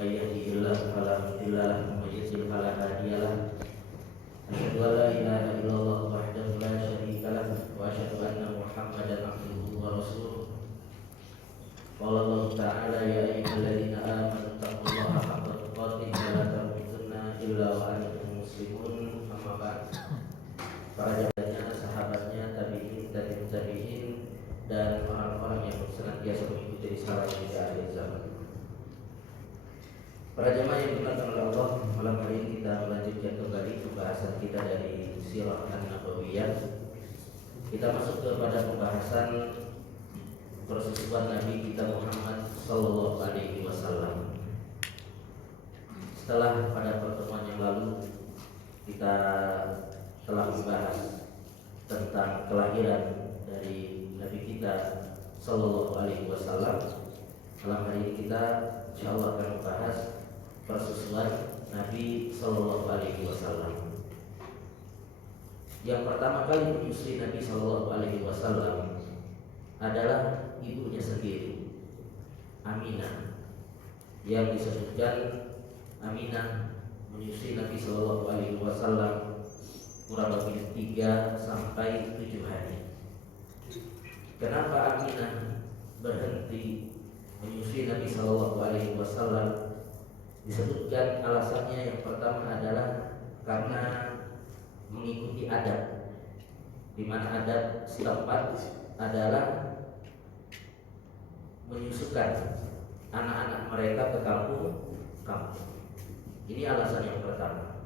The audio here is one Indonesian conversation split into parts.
من يهده الله فلا مضل له ومن يضلل فلا هادي له أشهد أن لا إله إلا الله وحده لا شريك له وأشهد أن محمدا عبده ورسوله قال الله تعالى يا أيها الذين آمنوا اتقوا الله حق تقاته ولا تموتن إلا وأنتم مسلمون أما بعد. Para jamaahnya, sahabatnya, tabi'in, tabi'in dan orang-orang yang senantiasa mengikuti risalah di akhir zaman. Para jamaah yang dimuliakan oleh Allah, malam hari ini kita melanjutkan kembali pembahasan kita dari Sirah An-Nabawiyah. Kita masuk kepada pembahasan persusuan Nabi kita Muhammad Sallallahu Alaihi Wasallam. Setelah pada pertemuan yang lalu kita telah membahas tentang kelahiran dari Nabi kita Sallallahu Alaihi Wasallam, malam hari ini kita insyaallah akan membahas persusuan Nabi Sallallahu Alaihi Wasallam. Yang pertama kali menyusui Nabi Sallallahu Alaihi Wasallam adalah ibunya sendiri, Aminah, yang disebutkan Aminah menyusui Nabi Sallallahu Alaihi Wasallam kurang lebih 3 sampai 7 hari. Kenapa Aminah berhenti menyusui Nabi Sallallahu Alaihi Wasallam? Disebutkan alasannya yang pertama adalah karena mengikuti adat, di mana adat setempat adalah menyusukan anak-anak mereka ke kampung. Ini alasan yang pertama,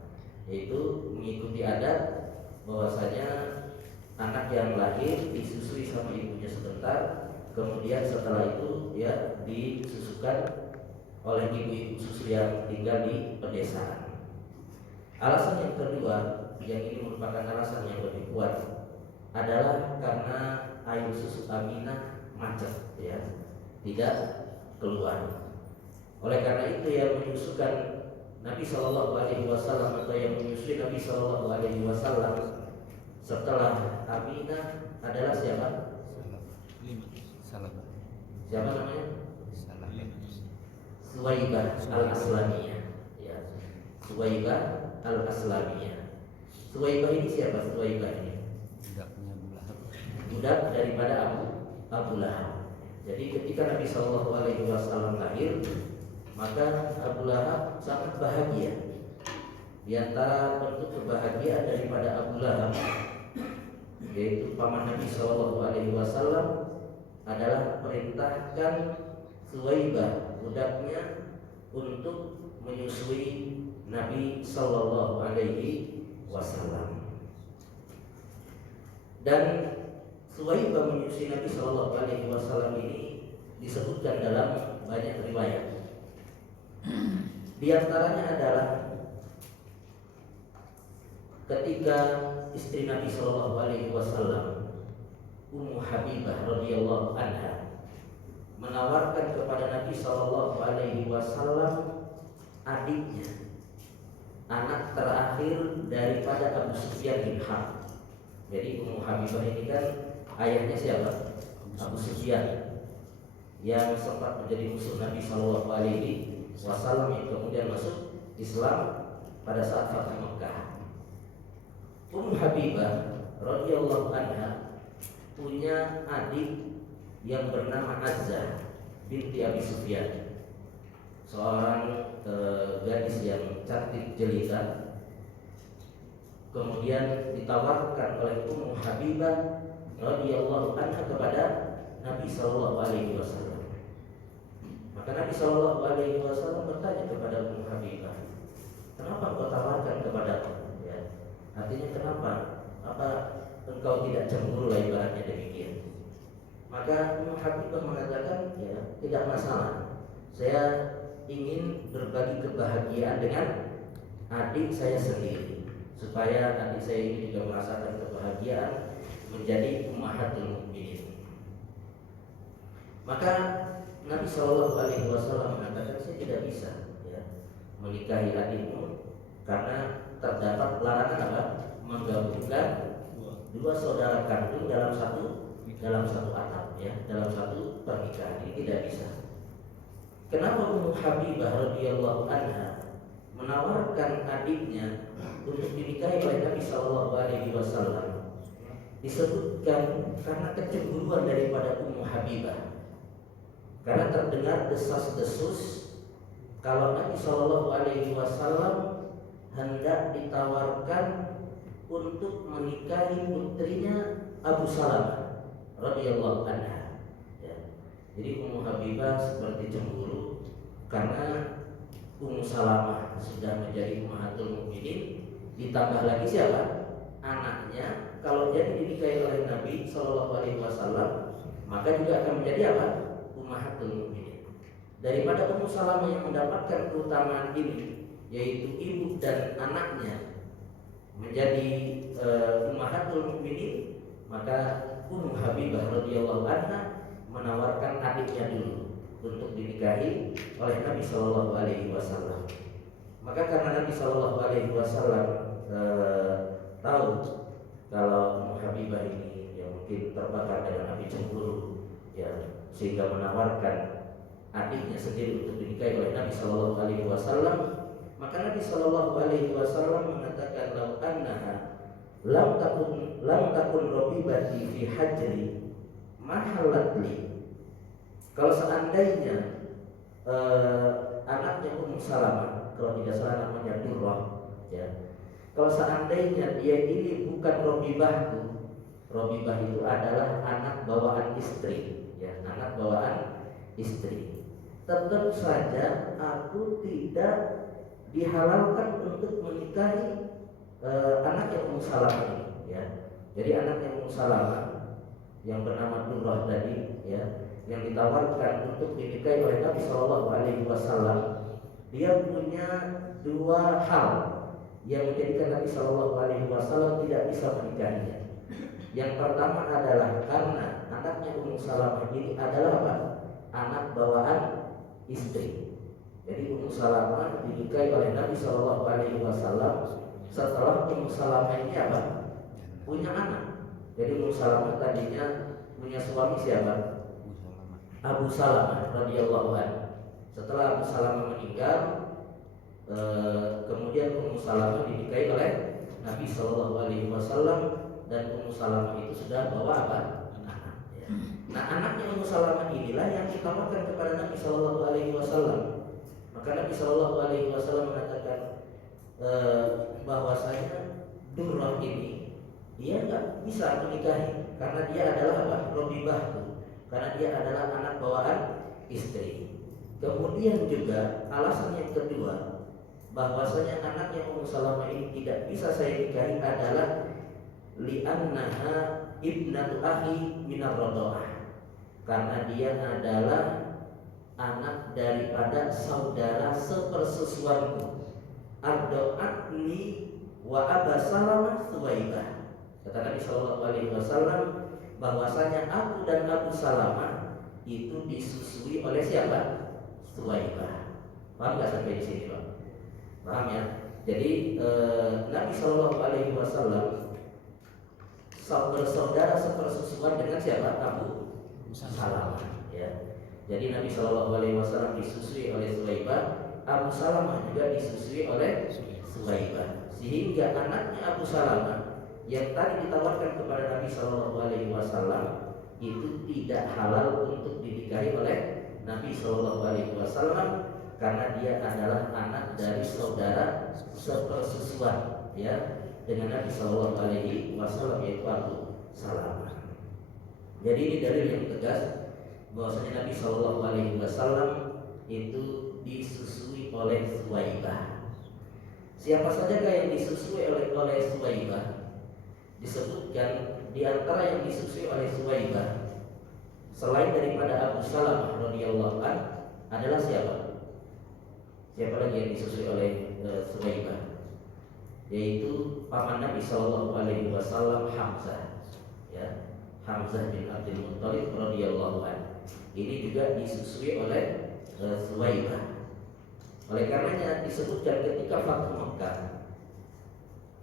yaitu mengikuti adat bahwasanya anak yang lahir disusui sama ibunya sebentar, kemudian setelah itu ya disusukan oleh ibu-ibu susu yang tinggal di pedesaan. Alasan yang kedua, yang ini merupakan alasan yang lebih kuat, adalah karena air susu Aminah macet, ya, tidak keluar. Oleh karena itu yang menyusukan Nabi Sallallahu Alaihi Wasallam atau yang menyusui Nabi Sallallahu Alaihi Wasallam setelah Aminah adalah siapa? Siapa namanya? Suwaibah Al-Aslamiyah, ya. Suwaibah Al-Aslamiyah. Suwaibah ini siapa? Suwaibah ini budak daripada Abu Lahab. Jadi ketika Nabi Sallallahu Alaihi Wasallam lahir, maka Abu Lahab sangat bahagia. Di antara bentuk kebahagiaan daripada Abu Lahab, yaitu paman Nabi Sallallahu Alaihi Wasallam, adalah perintahkan Suwaibah budaknya untuk menyusui Nabi Sallallahu Alaihi Wasallam. Dan Suwaibah menyusui Nabi Sallallahu Alaihi Wasallam ini disebutkan dalam banyak riwayat. Di antaranya adalah ketika istri Nabi Sallallahu Alaihi Wasallam, Ummu Habibah radhiyallahu anha, menawarkan kepada Nabi Sallallahu Alaihi Wasallam adiknya, anak terakhir daripada Abu Sufyan bin Harb. Jadi Ummu Habibah ini kan ayahnya siapa? Abu Sufyan, yang sempat menjadi musuh Nabi Sallallahu Alaihi Wasallam, yang kemudian masuk Islam pada saat Fathu Makkah. Ummu Habibah radhiyallahu anha punya adik yang bernama Azzah binti Abi Sufyan, seorang gadis yang cantik jelita. Kemudian ditawarkan oleh Ummu Habibah radhiyallahu anha kepada Nabi Sallallahu Alaihi Wasallam. Maka Nabi Sallallahu Alaihi Wasallam bertanya kepada Ummu Habibah, kenapa engkau tawarkan kepadaku? Ya, artinya kenapa? Apa engkau tidak cemburu lah, ibaratnya demikian. Maka Ummu Habibah mengatakan, ya, tidak masalah. Saya ingin berbagi kebahagiaan dengan adik saya sendiri, supaya adik saya ini juga merasakan kebahagiaan menjadi ummahatul mukminin. Maka Nabi Shallallahu Alaihi Wasallam mengatakan, saya tidak bisa, ya, menikahi adikmu karena terdapat larangan apa? Menggabungkan dua saudara kandung dalam satu atap, ya, dalam satu pernikahan. Ini tidak bisa. Kenapa Ummu Habibah radhiyallahu anha menawarkan adiknya untuk dinikahi oleh Nabi Shallallahu Alaihi Wasallam? Disebutkan karena kecemburuan daripada Ummu Habibah, karena terdengar desas-desus kalau Nabi Shallallahu Alaihi Wasallam hendak ditawarkan untuk menikahi putrinya Abu Salamah radhiyallahu anha. Ya. Jadi Ummu Habibah seperti cemburu karena Ummu Salamah sudah menjadi ummahatul mukminin, ditambah lagi siapa? Anaknya kalau jadi dinikahi oleh Nabi Shallallahu Alaihi Wasallam, maka juga akan menjadi apa? Ummahatul mukminin. Daripada Ummu Salamah yang mendapatkan keutamaan ini, yaitu ibu dan anaknya menjadi ummahatul mukminin, maka Ummu Habibah radhiyallahu anha menawarkan adiknya dulu untuk dinikahi oleh Nabi Shallallahu Alaihi Wasallam. Maka karena Nabi Shallallahu Alaihi Wasallam tahu kalau Ummu Habibah ini yang mungkin terbakar dengan api cemburu, ya, sehingga menawarkan adiknya sendiri untuk dinikahi oleh Nabi Shallallahu Alaihi Wasallam, maka Nabi Shallallahu Alaihi Wasallam mengatakan, "Lau annaha lam takun robibati fi hajri mahallat li." Kalau seandainya anaknya Ummu Salamah, kalau tidak salah namanya Durrah, ya. Kalau seandainya dia ini bukan robibahku, robibah itu adalah anak bawaan istri, ya, anak bawaan istri. Tetap saja aku tidak dihalalkan untuk menikahi anak yang Ummu Salamah ini, ya. Jadi anak yang Ummu Salamah yang bernama Durrah tadi, ya, yang ditawarkan untuk dinikahi oleh Nabi Shallallahu Alaihi Wasallam, dia punya dua hal yang menjadikan Nabi Shallallahu Alaihi Wasallam tidak bisa menikahinya. Yang pertama adalah karena anaknya Ummu Salamah ini adalah apa? Anak bawaan istri. Jadi Ummu Salamah dinikahi oleh Nabi Shallallahu Alaihi Wasallam setelah Ummu Salamah ini apa? Punya anak. Jadi Ummu Salamah tadinya punya suami siapa? Abu Salamah radhiyallahu anhu. Setelah Abu Salamah meninggal, kemudian Ummu Salamah dinikahi oleh Nabi Shallallahu Alaihi Wasallam, dan Ummu Salamah itu sudah bawa apa? Anak. Nah, anaknya Ummu Salamah inilah yang ditawarkan kepada Nabi Shallallahu Alaihi Wasallam. Maka Nabi Shallallahu Alaihi Wasallam mengatakan bahwasanya Durrah ini dia nggak bisa menikahi karena dia adalah apa? Robibahku. Karena dia adalah anak bawaan istri. Kemudian juga alasan yang kedua, bahwasanya anak yang Ummu Salamah ini tidak bisa saya nikahi adalah li'annaha ibnatu akhi minar radha'ah, karena dia adalah anak daripada saudara sepersusuanku. Arda'atni wa Aba Salamah Thuwaibah. Kata Nabi Shallallahu Alaihi Wasallam, bahwasanya aku dan Abu Salamah itu disusui oleh siapa? Thuwaibah. Paham nggak sampai di sini, Pak? Paham ya? Jadi Nabi Shallallahu Alaihi Wasallam bersaudara sepersusuan dengan siapa? Abu Salamah. Ya. Jadi Nabi Shallallahu Alaihi Wasallam disusui oleh Thuwaibah, Abu Salamah juga disusui oleh Thuwaibah, sehingga anaknya Abu Salamah yang tadi ditawarkan kepada Nabi Shallallahu Alaihi Wasallam itu tidak halal untuk dinikahi oleh Nabi Shallallahu Alaihi Wasallam karena dia adalah anak dari saudara sepersusuan, ya, dengan Nabi Shallallahu Alaihi Wasallam, yaitu Abu Salamah. Jadi ini dalil yang tegas bahwasanya Nabi Shallallahu Alaihi Wasallam itu disusui oleh Thuwaibah. Siapa saja yang disusui oleh Thuwaibah? Disebutkan di antara yang disusui oleh Thuwaibah selain daripada Abu Salamah radhiyallahu an adalah siapa? Siapa lagi yang disusui oleh Thuwaibah? Yaitu paman Nabi Shallallahu Alaihi Wasallam, Hamzah, ya, Hamzah bin Abdul Muttalib radhiyallahu an. Ini juga disusui oleh Thuwaibah. Oleh karenanya disebutkan ketika Fathu Mekah.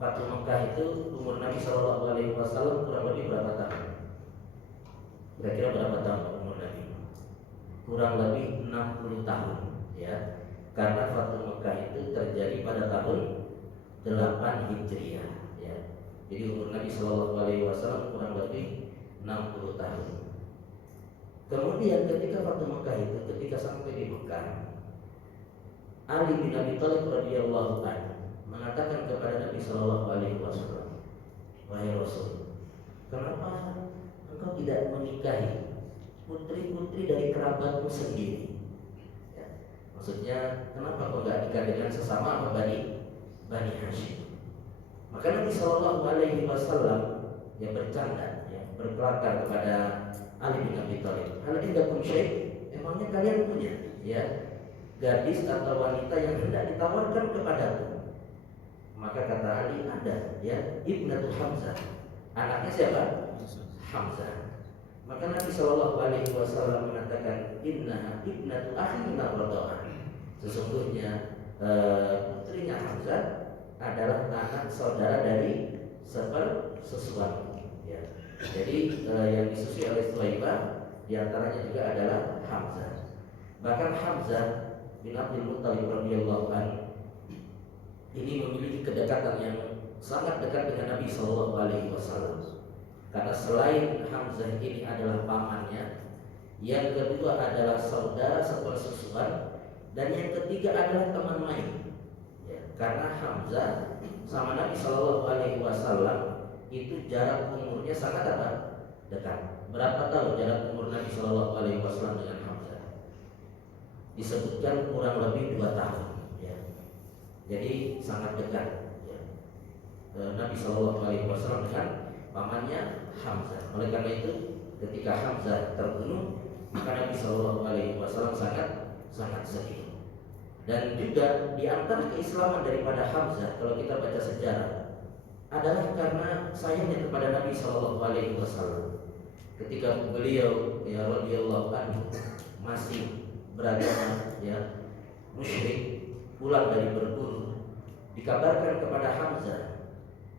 Fathu Mekah itu umur Nabi Shallallahu Alaihi Wasallam kurang lebih berapa tahun? Kira-kira berapa tahun umur Nabi? Kurang lebih 60 tahun. ya. Karena Fathu Mekah itu terjadi pada tahun 8 Hijriah ya. Jadi umur Nabi Shallallahu Alaihi Wasallam kurang lebih 60 tahun. Kemudian ketika Fathu Mekah itu, ketika sampai di Mekah, Ali bin Abi Thalib radhiyallahu anhu mengatakan kepada Nabi Shallallahu Alaihi Wasallam, wahai Rasul, kenapa engkau tidak menikahi putri-putri dari kerabatmu sendiri? Ya. Maksudnya, kenapa kau tidak nikah dengan sesama Bani Hashim? Maka Nabi Shallallahu Alaihi Wasallam yang bercanda, ya, berkelakar kepada Ali bin Abi Thalib, hal indakum syai', emangnya kalian punya, ya, gadis atau wanita yang hendak ditawarkan kepadaku? Maka kata Ali, ada, ya, Ibnatu Hamzah. Anaknya siapa? Hamzah. Maka Nabi Shallallahu Alaihi Wasallam mengatakan, Inna ibnatu akhina radha'ah. Sesungguhnya putrinya Hamzah adalah anak saudara dari sesuatu. Ya. Jadi yang disusui oleh Suwaibah diantaranya juga adalah Hamzah. Bahkan Hamzah bin Abdul Muttalib radhiyallahu anhu ini memiliki kedekatan yang sangat dekat dengan Nabi Shallallahu Alaihi Wasallam. Karena selain Hamzah ini adalah pamannya, yang kedua adalah saudara sepersusuan, dan yang ketiga adalah teman main. Ya, karena Hamzah sama Nabi Shallallahu Alaihi Wasallam itu jarak umurnya sangat dekat. Berapa tahun jarak umur Nabi Shallallahu Alaihi Wasallam dengan Hamzah? Disebutkan kurang lebih 2 tahun. Ya. Jadi sangat dekat. Ya. Nabi Shallallahu Alaihi Wasallam dengan pamannya Hamzah. Oleh karena itu, ketika Hamzah terbunuh, maka Nabi Shallallahu Alaihi Wasallam sangat sedih. Dan juga di antara keislaman daripada Hamzah, kalau kita baca sejarah, adalah karena sayangnya kepada Nabi Shallallahu Alaihi Wasallam. Ketika beliau, ya radhiyallahu anhu, masih beragama, ya, musyrik, pulang dari berburu, dikabarkan kepada Hamzah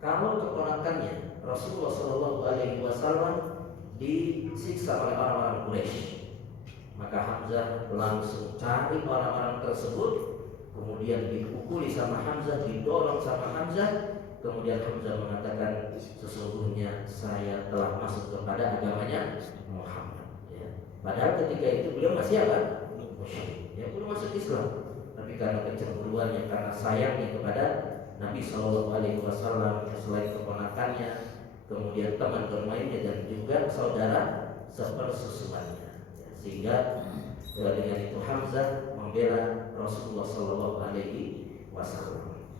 kalau keponakannya Rasulullah Shallallahu Alaihi Wasallam disiksa oleh orang-orang Quraisy. Maka Hamzah langsung cari orang-orang tersebut, kemudian dipukuli sama Hamzah, didorong sama Hamzah. Kemudian Hamzah mengatakan, sesungguhnya saya telah masuk kepada agamanya Muhammad. Ya. Padahal ketika itu beliau masih apa? Musyrik. Ya, belum masuk Islam. Tapi karena kecemburuannya, karena sayangnya kepada Nabi Shallallahu Alaihi Wasallam, selain keponakannya, kemudian teman bermainnya dan juga saudara sepersusuannya, ya, sehingga dengan itu Hamzah membela Rasulullah Shallallahu Alaihi Wasallam.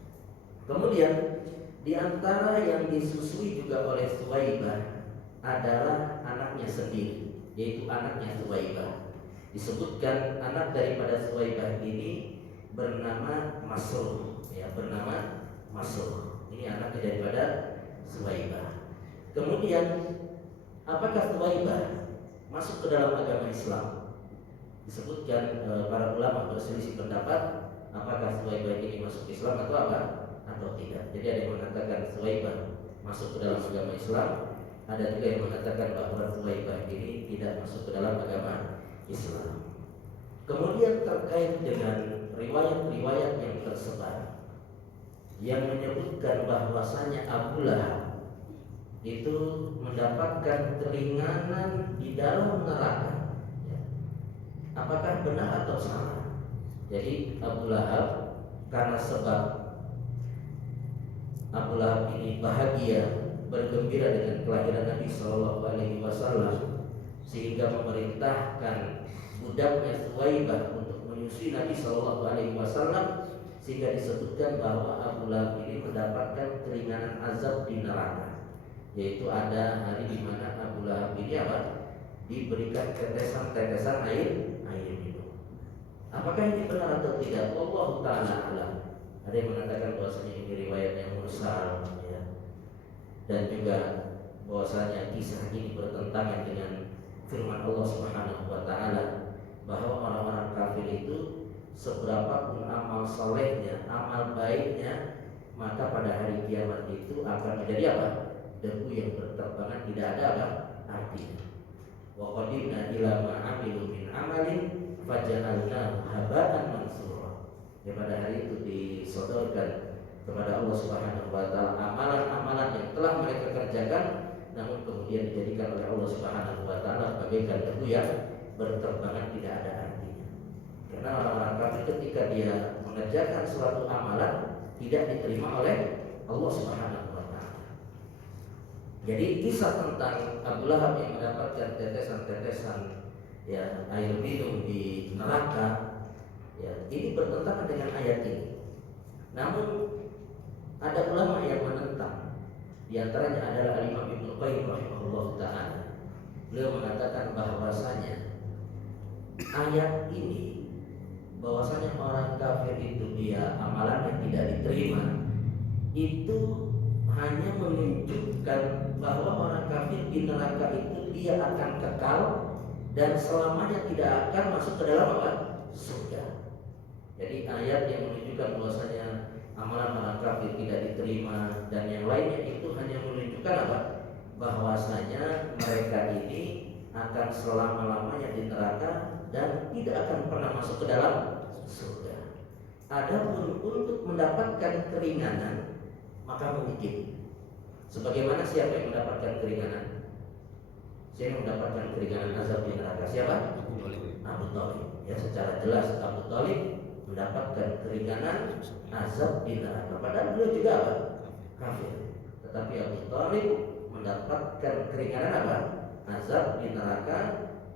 Kemudian di antara yang disusui juga oleh Suwaibah adalah anaknya sendiri, yaitu anaknya Suwaibah. Disebutkan anak daripada Suwaibah ini bernama Masruh, ya, bernama Masruh. Ini anaknya daripada Suwaibah. Kemudian apakah Suwaibah masuk ke dalam agama Islam? Disebutkan para ulama berselisih pendapat apakah Suwaibah ini masuk Islam atau apa atau tidak. Jadi ada yang mengatakan Suwaibah masuk ke dalam agama Islam, ada juga yang mengatakan bahwa Suwaibah ini tidak masuk ke dalam agama Islam. Kemudian terkait dengan riwayat-riwayat yang tersebar yang menyebutkan bahwasanya Abu Lahab itu mendapatkan keringanan di dalam neraka, ya. Apakah benar atau salah? Jadi Abu Lahab, karena sebab Abu Lahab ini bahagia, bergembira dengan kelahiran Nabi Shallallahu Alaihi Wasallam, sehingga memerintahkan budaknya Suwaibah untuk menyusui Nabi Shallallahu Alaihi Wasallam, sehingga disebutkan bahwa Abu Lahab ini mendapatkan keringanan azab di neraka, yaitu ada hari di mana Abu Lahab ini diberikan tetesan-tetesan air minum. Apakah ini benar atau tidak? Wallahu ta'ala alam. Ada yang mengatakan bahwasanya ini riwayat yang mursal, ya. Dan juga bahwasanya kisah ini bertentangan dengan firman Allah Subhanahu wa taala bahwa orang-orang kafir itu seberapa pun amal solehnya, amal baiknya, maka pada hari kiamat itu akan menjadi apa? Debu yang berterbangan, tidak ada apa? Artinya. Wa qadimna ila ma 'amilu min amalin faja'alnahu haba'an mansura. Ya, pada hari itu disodorkan kepada Allah Subhanahu wa taala amalan-amalan yang telah mereka kerjakan, namun kemudian dijadikan oleh Allah Subhanahu wa taala bagaikan debu yang berterbangan, tidak ada artinya. Karena orang-orang kafir ketika dia mengerjakan suatu amalan tidak diterima oleh Allah Subhanahu wa taala. Jadi kisah tentang Abu Lahab yang mendapatkan tetesan-tetesan ya air minum di neraka, ya, ini bertentangan dengan ayat ini. Namun ada ulama yang menentang. Di antaranya adalah Imam Ibnu Qayyim rahimahullah taala. Beliau mengatakan bahwasanya ayat ini, bahwasanya orang kafir itu dia amalannya tidak diterima, itu hanya menunjukkan bahwa orang kafir di neraka itu dia akan kekal dan selamanya tidak akan masuk ke dalam apa? Surga. Jadi ayat yang menunjukkan bahwasanya amalan orang kafir tidak diterima dan yang lainnya itu hanya menunjukkan apa? Bahwasanya mereka ini akan selama-lamanya di neraka dan tidak akan pernah masuk ke dalam surga. Adapun untuk mendapatkan keringanan maka mungkin. Sebagaimana siapa yang mendapatkan keringanan? Siapa yang mendapatkan keringanan azab di neraka? Siapa? Abu Thalib. Ya, secara jelas Abu Thalib mendapatkan keringanan azab di neraka. Padahal beliau juga apa? Kafir. Tetapi Abu Thalib mendapatkan keringanan apa? Azab di neraka.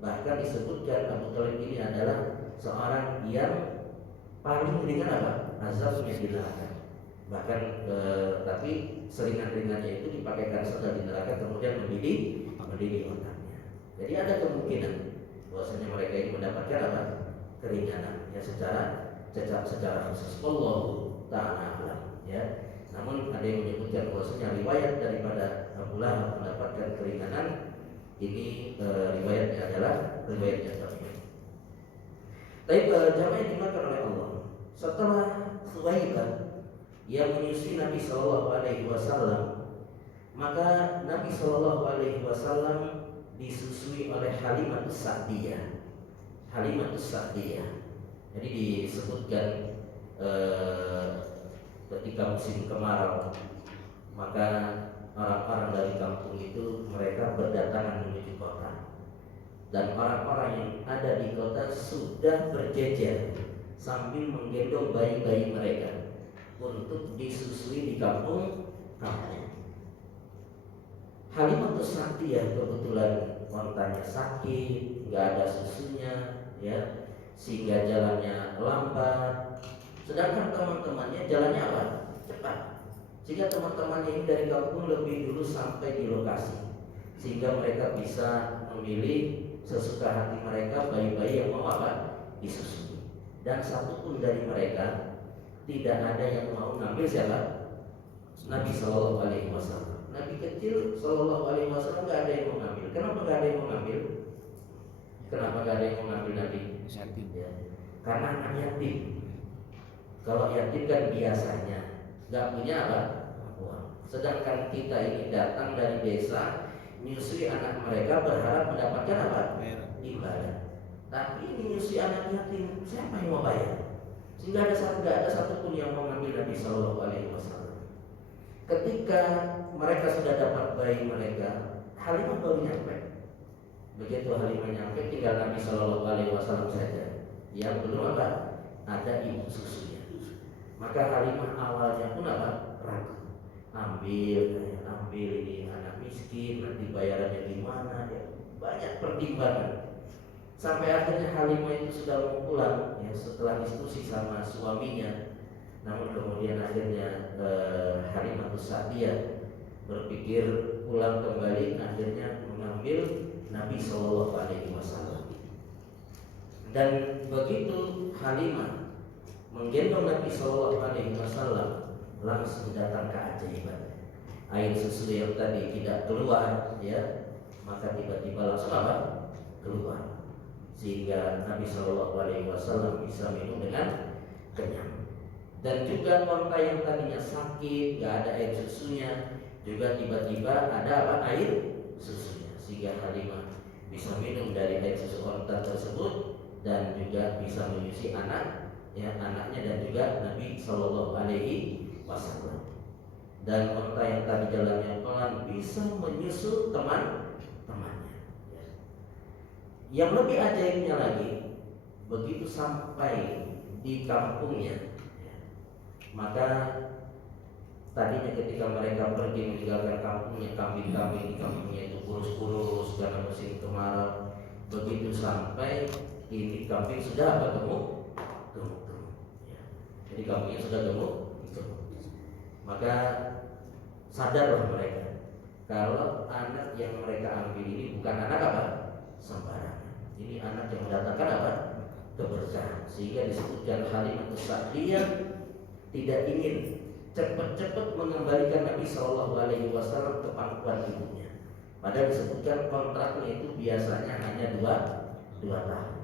Bahkan disebutkan Abu Thalib ini adalah seorang yang paling ringan apa? Azabnya di neraka. Bahkan tapi seringan-ringannya itu dipakaikan sandal di neraka kemudian mendidih otaknya. Jadi ada kemungkinan bahwasanya mereka ini mendapatkan apa? Keringanan ya secara khusus. Allah taala alam ya. Namun ada yang menyebutkan bahwasanya riwayat daripada Abu Lahab mendapatkan keringanan ini riwayatnya adalah riwayatnya dhaif. Tapi jamaah yang dimakan oleh Allah, setelah Suwaibah yang menyusui Nabi Shallallahu Alaihi Wasallam, maka Nabi Shallallahu Alaihi Wasallam disusui oleh Halimatus Sa'diyah. Halimatus Sa'diyah. Jadi disebutkan ketika musim kemarau, maka orang-orang dari kampung itu mereka berdatangan menuju kota, dan orang-orang yang ada di kota sudah berjejer sambil menggendong bayi-bayi mereka untuk disusui di kampung. Halimatus Sa'diyah kebetulan ontanya sakit, nggak ada susunya, ya, sehingga jalannya lambat. Sedangkan teman-temannya jalannya apa? Cepat. Sehingga teman-temannya ini dari kampung lebih dulu sampai di lokasi, sehingga mereka bisa memilih sesuka hati mereka bayi-bayi yang mau apa? Disusui. Dan satu pun dari mereka tidak ada yang mau ngambil siapa? Nabi Shallallahu Alaihi Wasallam. Nabi kecil Shallallahu Alaihi Wasallam nggak ada yang mau ngambil. Kenapa nggak ada yang mau ngambil? Kenapa nggak ada yang mau ngambil Nabi? Ya. Karena anak yatim. Kalau yatim kan biasanya nggak punya apa? Uang. Sedangkan kita ini datang dari desa, menyusui anak mereka berharap mendapatkan apa? Ibadah. Tapi ini menyusui anak yatim, siapa yang mau bayar? Sehingga nggak ada satupun yang mau ngambil Nabi Shallallahu Alaihi Wasallam. Ketika mereka sudah dapat bayi mereka, Halimah baru nyampe. Begitu Halimah nyampe, tinggal Nabi Shallallahu Alaihi Wasallam saja yang belum apa? Ada ibu susunya. Maka Halimah awalnya pun apa? Ragu. Ambil ini anak miskin, nanti bayarannya gimana? Ya, banyak pertimbangan. Sampai akhirnya Halimah itu sudah mau pulang ya, setelah diskusi sama suaminya. Namun kemudian akhirnya Halimatus Sa'diyah berpikir pulang kembali, akhirnya mengambil Nabi Shallallahu Alaihi Wasallam. Dan begitu Halimah menggendong Nabi Shallallahu Alaihi Wasallam, langsung datang keajaiban. Air susu yang tadi tidak keluar, ya, maka tiba-tiba langsung apa? Keluar. Sehingga Nabi Shallallahu Alaihi Wasallam bisa minum dengan kenyang. Dan juga onta yang tadinya sakit, gak ada air susunya, juga tiba-tiba ada apa? Air susunya. Sehingga Halimah bisa minum dari air susu onta tersebut dan juga bisa menyusui anak, ya, anaknya dan juga Nabi Shallallahu Alaihi Wasallam. Dan unta yang tadi jalannya pelan bisa menyusul teman-temannya. Ya. Yang lebih ajaibnya lagi, begitu sampai di kampungnya, ya, maka tadinya ketika mereka pergi meninggalkan kampungnya, kambing-kambing di kampungnya itu kurus-kurus karena musim kemarau. Begitu sampai ini kambing sudah apa gemuk, ya. Jadi kambingnya sudah gemuk. Maka sadarlah mereka kalau anak yang mereka ambil ini bukan anak apa? Sembarangan. Ini anak yang mendatangkan apa? Keberkahan. Sehingga disebutkan Halimah Sa'diyah tidak ingin cepat-cepat mengembalikan Nabi Shallallahu Alaihi Wasallam ke pangkuan ibunya. Padahal disebutkan kontraknya itu biasanya hanya dua tahun.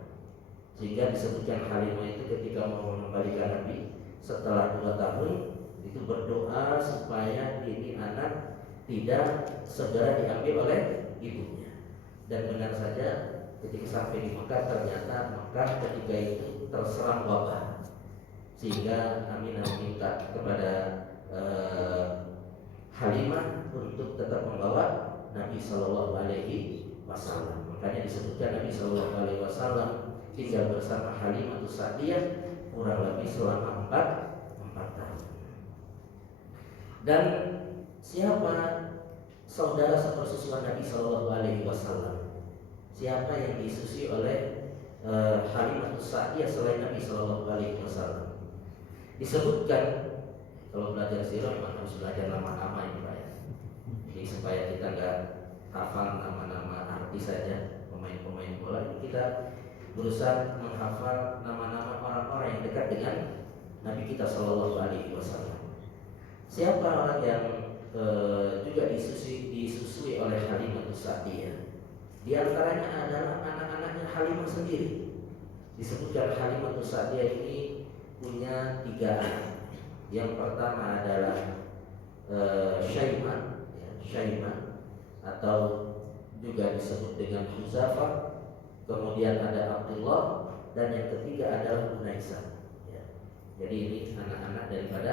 Sehingga disebutkan Halimah itu ketika mau mengembalikan Nabi setelah 2 tahun itu berdoa supaya ini anak tidak segera diambil oleh ibunya. Dan benar saja ketika sampai di Mekah ternyata Mekah ketika itu terserang wabah, sehingga Aminah meminta kepada Halimah untuk tetap membawa Nabi Shallallahu Alaihi Wasallam. Makanya disebutkan Nabi Shallallahu Alaihi Wasallam tinggal bersama Halimah Sa'diyah kurang lebih selama 4 tahun. Dan siapa saudara sepersusuan Nabi Shallallahu Alaihi Wasallam? Siapa yang disusui oleh Halimah Sa'diyah selain Nabi Shallallahu Alaihi Wasallam? Disebutkan, kalau belajar sirah memang harus belajar nama-nama ini Pak ya. Jadi supaya kita nggak hafal nama-nama artis saja, pemain-pemain bola, kita berusaha menghafal nama-nama orang-orang yang dekat dengan Nabi kita Shallallahu Alaihi Wasallam. Siapa orang yang juga disusui oleh Halimah Sa'diyah? Di antaranya adalah anak-anaknya Halimah sendiri. Disebutkan Halimah Sa'diyah ini punya 3 anak. Yang pertama adalah Syaimah, ya, Syaimah atau juga disebut dengan Huzafah. Kemudian ada Abdullah dan yang ketiga adalah Unaisah. Ya. Jadi ini anak-anak daripada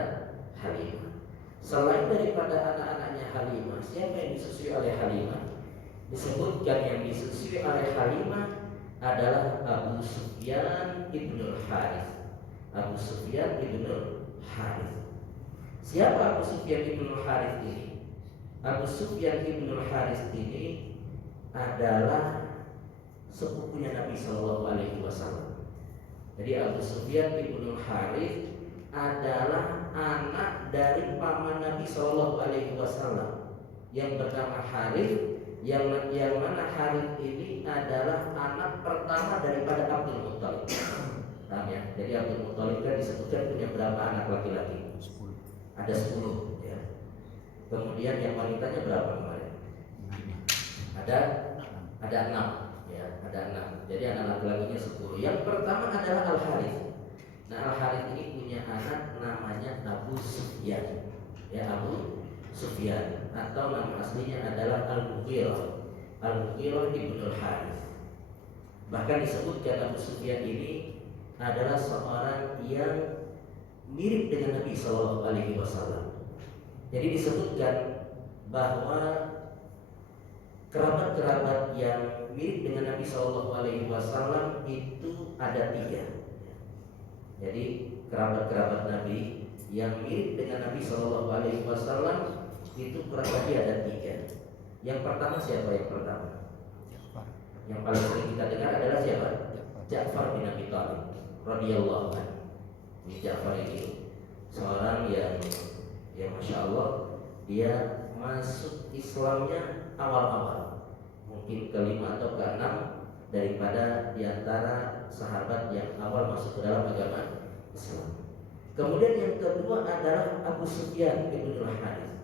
Halimah. Selain daripada anak-anaknya Halimah, siapa yang disusui oleh Halimah? Disebutkan yang disusui oleh Halimah adalah Abu Sufyan ibnul Harith. Abu Sufyan ibnul Harith. Siapa Abu Sufyan ibnul Harith ini? Abu Sufyan ibnul Harith ini adalah sepupunya Nabi Shallallahu Alaihi Wasallam. Jadi Abu Sufyan ibnul Harith adalah anak dari paman Nabi Shallallahu Alaihi Wasallam yang bernama Harith, yang mana Harith ini adalah anak pertama daripada Abdul Muttalib. Paham ya? Jadi Abdul Muttalib kan disebutkan punya berapa anak laki-laki? 10. Ada 10 ya. Kemudian yang wanitanya berapa kemarin? Ada 6 ya, ada 6. Jadi anak laki-lakinya 10. Yang pertama adalah Al-Harith. Nah, Al-Harith ini punya anak namanya Abu Sufyan. Ya, Abu Sufyan atau nama aslinya adalah Al-Mughirah. Al-Mughirah ibnul Harith. Bahkan disebutkan Abu Sufyan ini adalah seorang yang mirip dengan Nabi Shallallahu Alaihi Wasallam. Jadi disebutkan bahwa kerabat-kerabat yang mirip dengan Nabi Shallallahu Alaihi Wasallam itu ada 3. Jadi kerabat-kerabat Nabi yang mirip dengan Nabi Shallallahu Alaihi Wasallam itu kurang lebih ada 3. Yang pertama siapa yang pertama? Yang paling sering kita dengar adalah siapa? Ja'far bin Abi Thalib radhiyallahu anhu. Ini Ja'far ini seorang yang masya Allah dia masuk Islamnya awal-awal, mungkin ke-5 atau ke-6 daripada diantara sahabat yang awal masuk ke dalam agama Islam. Kemudian yang kedua adalah Abu Sufyan ibnul Harith.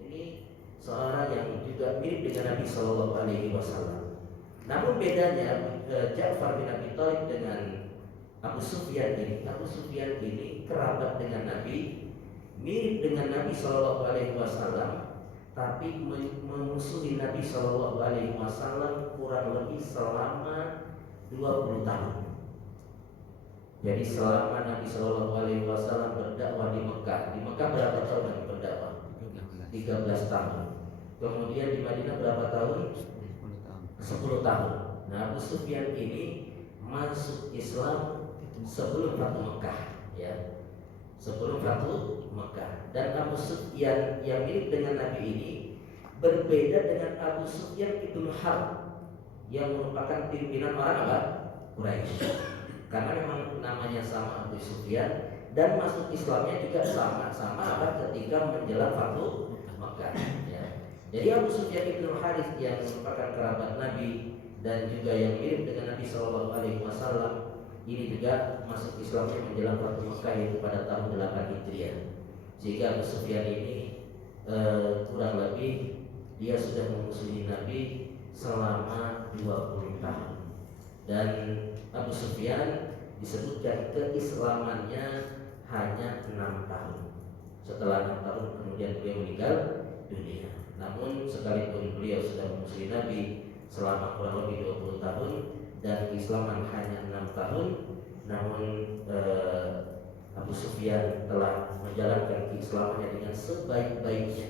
Ini seorang yang juga mirip dengan Nabi Shallallahu Alaihi Wasallam. Namun bedanya Ja'far bin Abi Thalib dengan Abu Sufyan ini kerabat dengan Nabi, mirip dengan Nabi Shallallahu Alaihi Wasallam, tapi memusuhi Nabi Shallallahu Alaihi Wasallam kurang lebih selama 20 tahun. Jadi selama Nabi Shallallahu Alaihi Wasallam berdakwah di Mekah berapa tahun Nabi berdakwah? 13 tahun. Kemudian di Madinah berapa tahun? 10 tahun. Nah, Abu Sufyan ini masuk Islam sebelum Fatu Mekah, ya. Sebelum Fatu Mekah. Dan Abu Sufyan yang mirip dengan Nabi ini berbeda dengan Abu Sufyan ibn Harb yang merupakan pimpinan orang apa? Quraisy. Karena memang namanya sama Abu Sufyan dan masuk Islamnya juga sama-sama apa? Ketika menjelang Fatu Mekah, ya. Jadi Abu Sufyan ibn Harith yang merupakan kerabat Nabi dan juga yang mirip dengan Nabi Shallallahu Alaihi Wasallam ini juga masuk Islamnya menjelang Fatu Mekah yaitu pada tahun 8 Hijriah. Sehingga Abu Sufyan ini kurang lebih dia sudah memusuhi Nabi selama 20 tahun. Dan Abu Sufyan disebutkan keislamannya hanya 6 tahun. Setelah 6 tahun kemudian beliau meninggal dunia. Namun sekalipun beliau sudah memusuhi Nabi selama kurang lebih 20 tahun dan keislaman hanya 6 tahun, namun Abu Sufyan telah menjalankan keislamannya dengan sebaik-baiknya.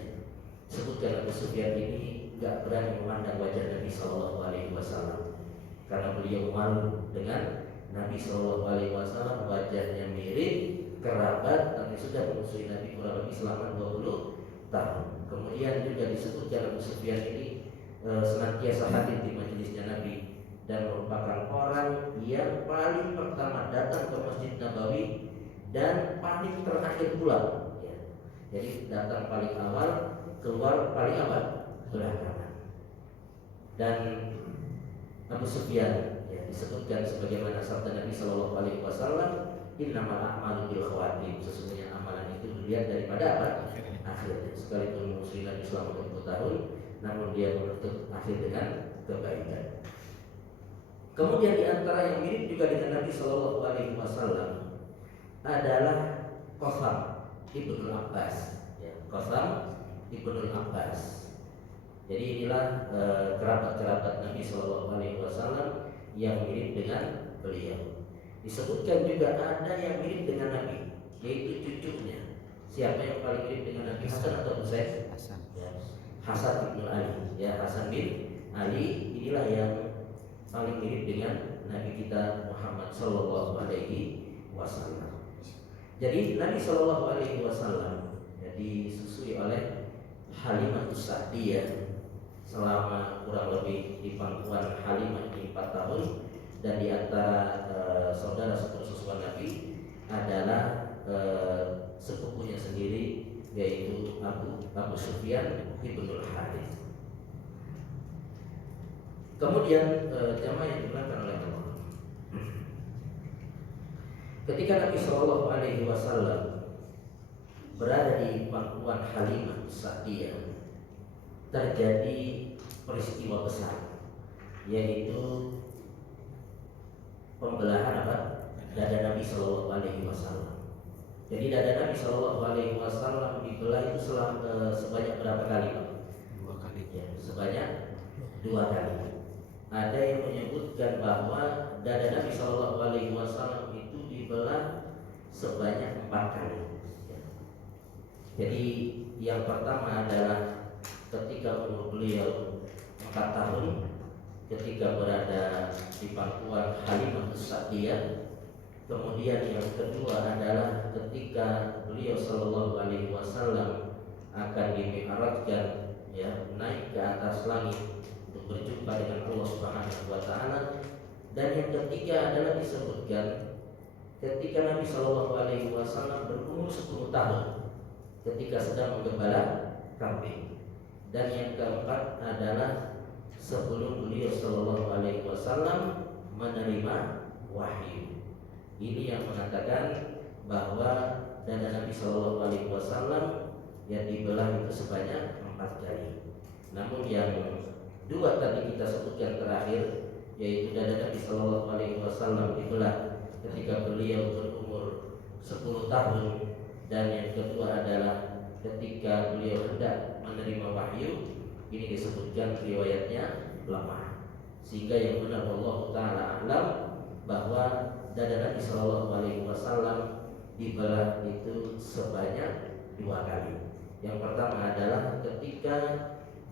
Sebutkan Abu Sufyan ini gak berani memandang wajah Nabi Shallallahu Alaihi Wasallam karena beliau malu dengan Nabi Shallallahu Alaihi Wasallam, wajahnya mirip kerabat tapi sudah memusuhi Nabi kurang lebih selama 20 tahun. Kemudian juga disebutkan Abu Sufyan ini senantiasa hadir di majelisnya Nabi dan merupakan orang yang paling pertama datang ke Masjid Nabawi dan paling terakhir pulang, ya. Jadi datang paling awal, keluar paling apa? Belakangan. Dan Abu Sufyan, ya, disebutkan sebagaimana sabda Nabi Shallallahu Alaihi Wasallam, innamal a'malu bil khawatim, sesungguhnya amalan itu dilihat daripada apa? Akhirnya. Sekalipun musuh Nabi selama 20 tahun, namun dia menutup akhir dengan kebaikan. Kemudian di antara yang mirip juga dengan Nabi Shallallahu Alaihi Wasallam adalah Qasam ibnul Abbas, ya, Qasam ibnul Abbas. Jadi inilah kerabat-kerabat Nabi Shallallahu Alaihi Wasallam yang mirip dengan beliau. Disebutkan juga ada yang mirip dengan Nabi, yaitu cucunya. Siapa yang paling mirip dengan Nabi? Hasan atau Husain? Hasan. Ya, Hasan bin Ali. Ya, Hasan bin Ali inilah yang paling mirip dengan Nabi kita Muhammad Sallallahu Alaihi Wasallam. Jadi Nabi Sallallahu Alaihi Wasallam disusui oleh Halimah Sa'diyah selama kurang lebih di pangkuan Halimah ini 4 tahun, dan di antara saudara sepupu Nabi adalah sepupunya sendiri yaitu Abu Sufyan ibnul Harith. Kemudian jamaah yang dimuliakan oleh Allah, ketika Nabi Shallallahu Alaihi Wasallam berada di pangkuan Halimah Sa'diyah, terjadi peristiwa besar, yaitu pembelahan apa? Dada Nabi Shallallahu Alaihi Wasallam. Jadi dada Nabi Shallallahu Alaihi Wasallam dibelah itu sebanyak berapa kali, Pak? 2 kali. Ya, sebanyak 2 kali. Ada yang menyebutkan bahwa dada Nabi Shallallahu Alaihi Wasallam itu dibelah sebanyak 4 kali. Ya. Jadi yang pertama adalah ketika umur beliau 4 tahun, ketika berada di pangkuan Halimah Sa'diyah. Kemudian yang kedua adalah ketika beliau Shallallahu Alaihi Wasallam akan dimi'rajkan, ya, naik ke atas langit untuk berjumpa dengan Allah Subhanahu Wa Taala. Dan yang ketiga adalah disebutkan ketika Nabi Shallallahu Alaihi Wasallam berumur 10 tahun ketika sedang menggembala kambing. Dan yang keempat adalah sebelum beliau Shallallahu Alaihi Wasallam menerima wahyu. Ini yang mengatakan bahwa dada Nabi Shallallahu Alaihi Wasallam yang dibelah itu sebanyak 4 kali. Namun yang 2 tadi kita sebutkan terakhir, yaitu dada Nabi Shallallahu Alaihi Wasallam dibelah ketika beliau berumur 10 tahun, dan yang kedua adalah ketika beliau hendak menerima wahyu. Ini disebutkan riwayatnya lemah, sehingga yang benar Allah Ta'ala alam bahwa dada Nabi Shallallahu Alaihi Wasallam dibelah itu sebanyak 2 kali. Yang pertama adalah ketika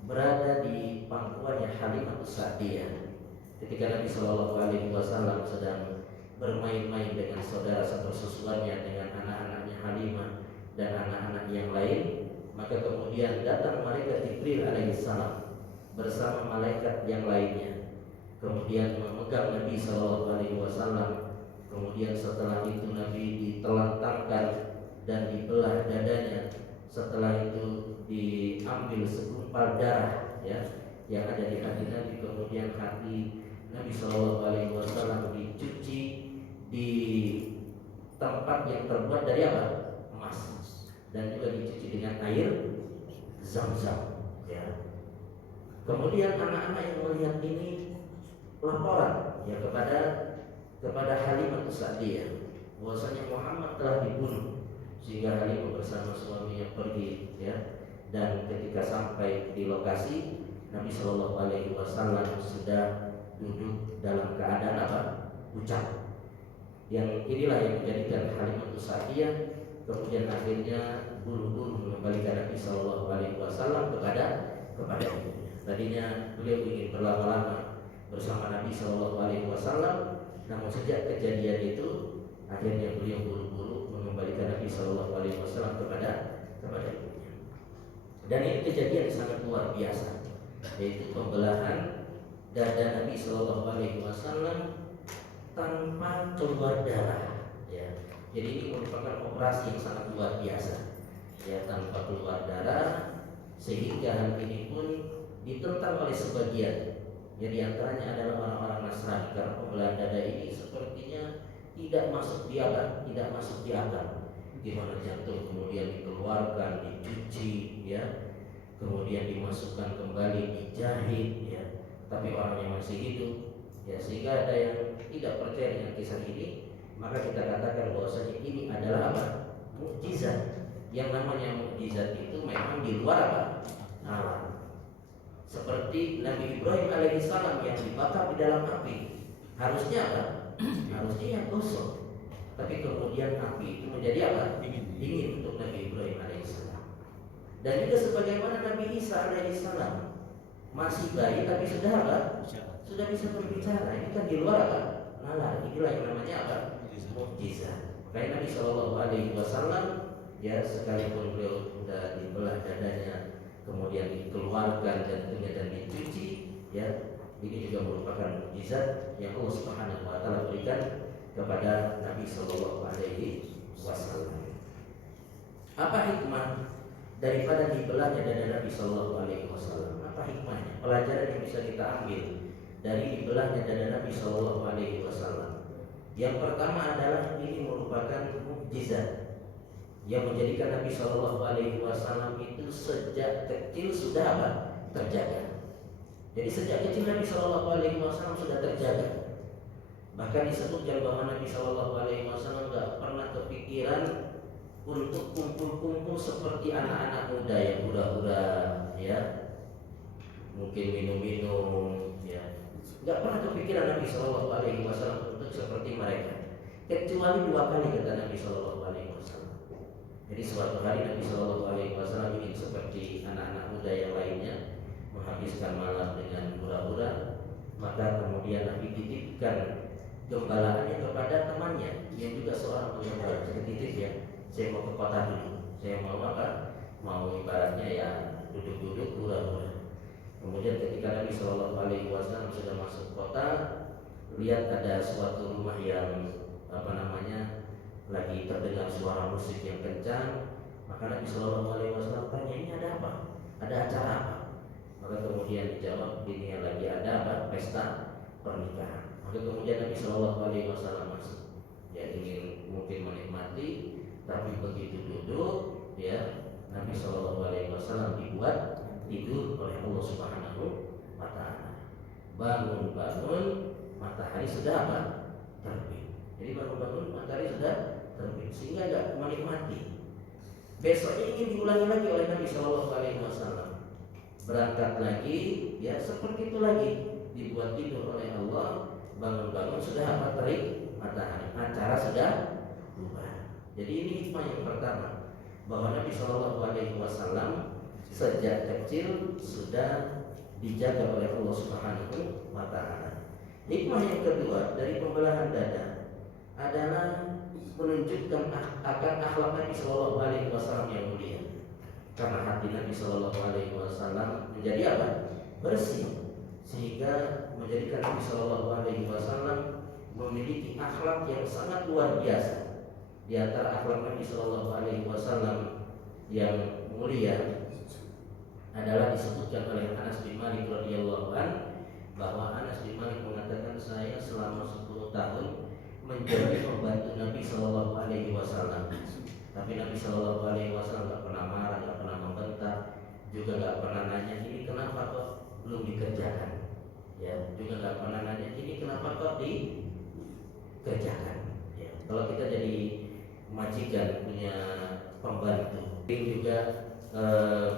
berada di pangkuannya Halimah Sa'diyah, ketika Nabi Shallallahu Alaihi Wasallam sedang bermain-main dengan saudara sepersusuannya, dengan anak-anaknya Halimah dan anak-anak yang lain, maka kemudian datang malaikat Jibril alaihissalam bersama malaikat yang lainnya, kemudian memegang Nabi Shallallahu Alaihi Wasallam. Kemudian setelah itu Nabi ditelentangkan dan dibelah dadanya. Setelah itu diambil segumpal darah yang ada di hati Nabi. Kemudian hati Nabi Shallallahu Alaihi Wasallam dicuci di tempat yang terbuat dari apa? Emas, dan juga dicuci dengan air Zam-Zam. Kemudian anak-anak yang melihat ini laporan kepada Halimah Sa'diyah bahwasanya Muhammad telah dibunuh, sehingga Halimah bersama suaminya pergi dan ketika sampai di lokasi, Nabi Shallallahu Alaihi Wasallam sudah duduk dalam keadaan apa? Pucat. Yang inilah yang menjadikan Halimah Sa'diyah kemudian akhirnya buru-buru mengembalikan Nabi Shallallahu Alaihi Wasallam kepada ibunya. Tadinya beliau ingin berlama-lama bersama Nabi Shallallahu Alaihi Wasallam, namun sejak kejadian itu akhirnya beliau buru-buru mengembalikan Nabi Shallallahu Alaihi Wasallam kepada ibunya. Dan ini kejadian sangat luar biasa, yaitu pembelahan dada Nabi Shallallahu Alaihi Wasallam tanpa keluar darah. Jadi ini merupakan operasi yang sangat luar biasa, tanpa keluar darah, sehingga hal ini pun ditentang oleh sebagian. Di antaranya adalah orang-orang Nasrani, karena pembelahan dada ini sepertinya tidak masuk di akal. Gimana jantung kemudian dikeluarkan, dicuci, kemudian dimasukkan kembali, dijahit, tapi orangnya masih hidup, sehingga ada yang tidak percaya dengan kisah ini. Maka kita katakan bahwasanya ini adalah apa? Mukjizat. Yang namanya mukjizat itu memang di luar apa? Alam. Seperti Nabi Ibrahim alaihissalam yang dibakar di dalam api, harusnya apa? Harusnya yang gosong, tapi kemudian api itu menjadi apa? Dingin untuk Nabi Ibrahim alaihissalam. Dan juga sebagaimana Nabi Isa alaihissalam masih bayi tapi sudah apa? Sudah bisa berbicara. Ini kan di luar apa? Nalar. Inilah yang namanya apa? Mukjizat. Karena Nabi Shallallahu Alaihi Wasallam sekalipun beliau sudah dibelah dadanya, kemudian dikeluarkan jantungnya dan dicuci, ini juga merupakan mukjizat yang Allah Subhanahu Wa Taala berikan kepada Nabi Shallallahu Alaihi Wasallam. Apa hikmah daripada dibelahnya dada Nabi Shallallahu Alaihi Wasallam? Apa hikmahnya? Pelajaran yang bisa kita ambil dari dibelahnya dada Nabi Shallallahu Alaihi Wasallam. Yang pertama adalah ini merupakan mukjizat yang menjadikan Nabi Shallallahu Alaihi Wasallam itu sejak kecil sudah apa? Terjaga. Jadi sejak kecil Nabi Shallallahu Alaihi Wasallam sudah terjaga. Bahkan disebutkan bahwa Nabi Shallallahu Alaihi Wasallam tidak pernah kepikiran untuk kumpul-kumpul seperti anak-anak muda yang hura-hura, mungkin minum-minum, nggak pernah kepikiran Nabi Shallallahu Alaihi Wasallam untuk seperti mereka, kecuali 2 kali kata Nabi Shallallahu Alaihi Wasallam. Jadi suatu hari Nabi Shallallahu Alaihi Wasallam ingin seperti anak-anak muda yang lainnya, menghabiskan malam dengan hura-hura, maka kemudian Nabi titipkan gembalaannya kepada temannya yang juga seorang pengembala. Saya titip saya mau ke kota dulu, saya mau apa? Mau ibaratnya duduk-duduk hura-hura. Kemudian ketika Nabi Shallallahu Alaihi Wasallam sudah masuk kota, lihat ada suatu rumah yang lagi terdengar suara musik yang kencang. Maka Nabi Shallallahu Alaihi Wasallam tanya, ini ada apa? Ada acara apa? Maka kemudian dijawab, ini lagi ada apa? Pesta pernikahan. Maka kemudian Nabi Shallallahu Alaihi Wasallam masuk. Ingin mungkin menikmati, tapi begitu duduk, Nabi Shallallahu Alaihi Wasallam dibuat tidur oleh Allah Subhanahu Wa Taala. Bangun-bangun matahari sudah apa? Terbit. Jadi bangun-bangun matahari sudah terbit, sehingga tidak menikmati. Besoknya ingin diulangi lagi oleh Nabi Shallallahu Alaihi Wasallam. Berangkat lagi, seperti itu lagi, dibuat tidur oleh Allah. Bangun-bangun sudah apa? Terik matahari. Acara sudah bubar. Jadi ini hikmah yang pertama, bahwa Nabi Shallallahu Alaihi Wasallam sejak kecil sudah dijaga oleh Allah Subhanahu wa Ta'ala. Hikmah yang kedua dari pembelahan dada adalah menunjukkan akan akhlak Nabi Shallallahu Alaihi Wasallam yang mulia. Karena hati Nabi Shallallahu Alaihi Wasallam menjadi apa? Bersih, sehingga menjadikan Nabi Shallallahu Alaihi Wasallam memiliki akhlak yang sangat luar biasa. Di antara akhlak Nabi Shallallahu Alaihi Wasallam yang mulia adalah disebutkan oleh Anas bin Malik radhiyallahu an, bahwa Anas bin Malik mengatakan, saya selama 10 tahun menjadi pembantu Nabi Shallallahu Alaihi Wasallam. Tapi Nabi Shallallahu Alaihi Wasallam nggak pernah marah, nggak pernah membentak, juga nggak pernah nanya ini kenapa kok belum dikerjakan, ya, juga nggak pernah nanya ini kenapa kok dikerjakan. Ya, kalau kita jadi majikan punya pembantu, piring juga